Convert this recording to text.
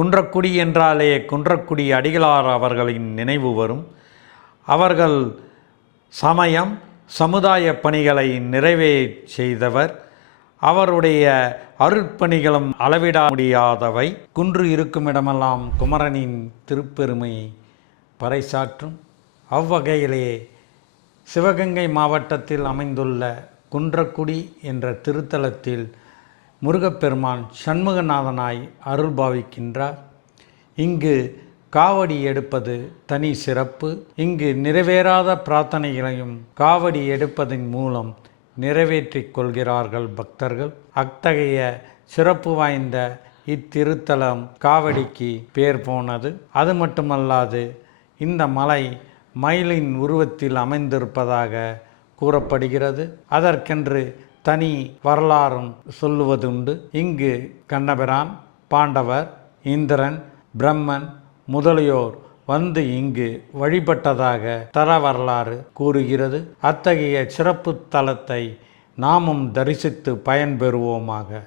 குன்றக்குடி என்றாலே குன்றக்குடி அடிகளார் அவர்களின் நினைவு வரும். அவர்கள் சமயம் சமுதாய பணிகளை செய்தவர். அவருடைய அருட்பணிகளும் அளவிட முடியாதவை. குன்று இருக்குமிடமெல்லாம் குமரனின் திருப்பெருமையை பறைசாற்றும். அவ்வகையிலே சிவகங்கை மாவட்டத்தில் அமைந்துள்ள குன்றக்குடி என்ற திருத்தலத்தில் முருகப்பெருமான் சண்முகநாதனாய் அருள் பாவிக்கின்றார். இங்கு காவடி எடுப்பது தனி சிறப்பு. இங்கு நிறைவேறாத பிரார்த்தனைகளையும் காவடி எடுப்பதன் மூலம் நிறைவேற்றிக் கொள்கிறார்கள் பக்தர்கள். அத்தகைய சிறப்பு வாய்ந்த இத்திருத்தலம் காவடிக்கு பேர் போனது. அது மட்டுமல்லாது இந்த மலை மயிலின் உருவத்தில் அமைந்திருப்பதாக கூறப்படுகிறது. அதற்கென்று தனி வரலாறும் சொல்லுவதுண்டு. இங்கு கண்ணபிரான், பாண்டவர், இந்திரன், பிரம்மன் முதலியோர் வந்து இங்கு வழிபட்டதாக தல வரலாறு கூறுகிறது. அத்தகைய சிறப்பு தலத்தை நாமும் தரிசித்து பயன்பெறுவோமாக.